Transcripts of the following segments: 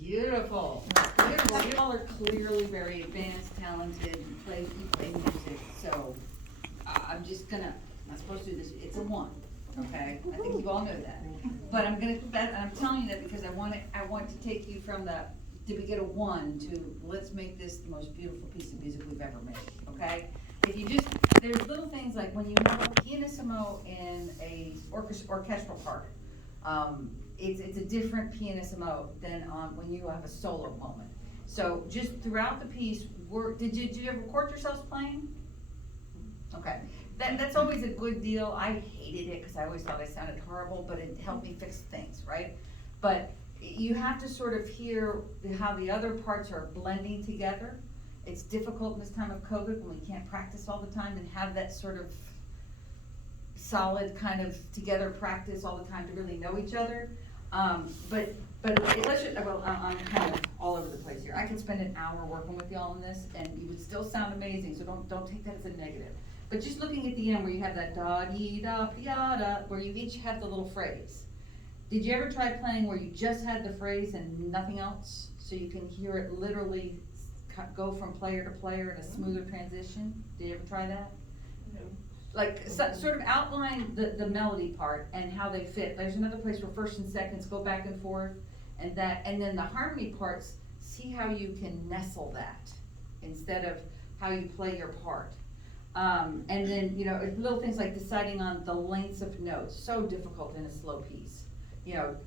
Beautiful, beautiful. You all are clearly very advanced, talented, you play music, so I'm just gonna, I'm not supposed to do this, it's a 1, okay? I think you all know that. But I'm telling you that because I want to take you from the, did we get a 1 to, let's make this the most beautiful piece of music we've ever made, okay? If you just, there's little things like when you have a pianissimo in a orchestral part, it's a different pianissimo than when you have a solo moment. So just throughout the piece, did you ever record yourselves playing? Okay, that's always a good deal. I hated it because I always thought I sounded horrible, but it helped me fix things, right? But you have to sort of hear how the other parts are blending together. It's difficult in this time of COVID when we can't practice all the time and have that sort of solid kind of together practice all the time to really know each other. But let's just, well, I'm kind of all over the place here. I could spend an hour working with y'all on this and you would still sound amazing, so don't take that as a negative. But just looking at the end where you have that da-dee-da-da, where you each have the little phrase. Did you ever try playing where you just had the phrase and nothing else? So you can hear it literally go from player to player in a smoother transition? Did you ever try that? Like sort of outline the melody part and how they fit. There's another place where first and seconds go back and forth, and then the harmony parts, see how you can nestle that instead of how you play your part. And then, little things like deciding on the lengths of notes, so difficult in a slow piece.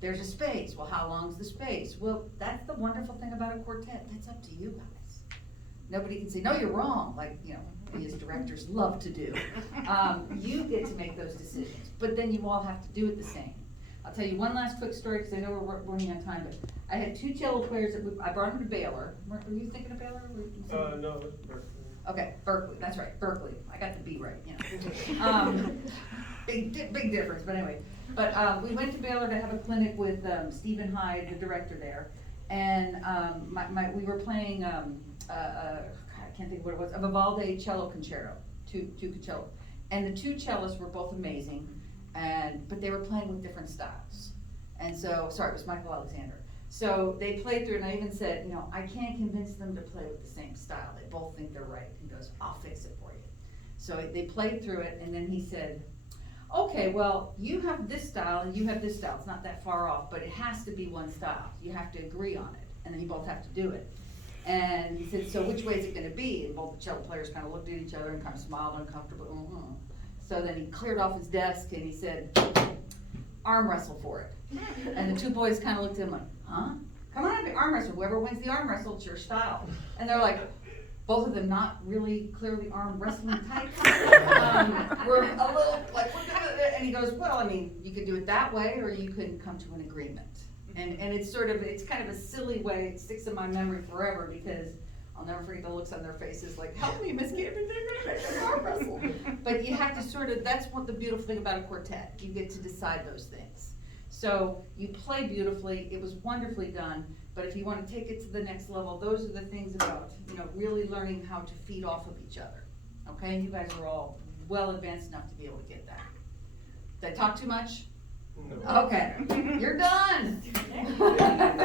There's a space, well, how long's the space? Well, that's the wonderful thing about a quartet, that's up to you guys. Nobody can say, no, you're wrong, like, we as directors love to do. You get to make those decisions, but then you all have to do it the same. I'll tell you one last quick story, because I know we're running on time, but I had 2 cello players I brought them to Baylor. Were you thinking of Baylor? No, it's Berkeley. Okay, Berkeley, that's right, Berkeley. I got the B right, big difference, but anyway. But we went to Baylor to have a clinic with Stephen Hyde, the director there, and we were playing, I can't think of what it was, a Vivaldi cello concerto, two cello. And the 2 cellists were both amazing, but they were playing with different styles. And so, sorry, it was Michael Alexander. So they played through, and I even said, I can't convince them to play with the same style. They both think they're right. He goes, I'll fix it for you. So they played through it, and then he said, okay, well, you have this style and you have this style. It's not that far off, but it has to be one style. You have to agree on it, and then you both have to do it. And he said, so which way is it going to be? And both the cello players kind of looked at each other and kind of smiled uncomfortably. So then he cleared off his desk and he said, arm wrestle for it. And the 2 boys kind of looked at him like, huh? Come on, arm wrestle. Whoever wins the arm wrestle, it's your style. And they're like, both of them not really clearly arm wrestling type. We're a little like, and he goes, well, I mean, you could do it that way or you could come to an agreement. And it's kind of a silly way, it sticks in my memory forever because I'll never forget the looks on their faces like, help me, Miss Gavin, they're gonna make an arm wrestle. But you have to that's what the beautiful thing about a quartet, you get to decide those things. So you play beautifully, it was wonderfully done, but if you want to take it to the next level, those are the things about, really learning how to feed off of each other. Okay, you guys are all well advanced enough to be able to get that. Did I talk too much? No. Okay, you're done.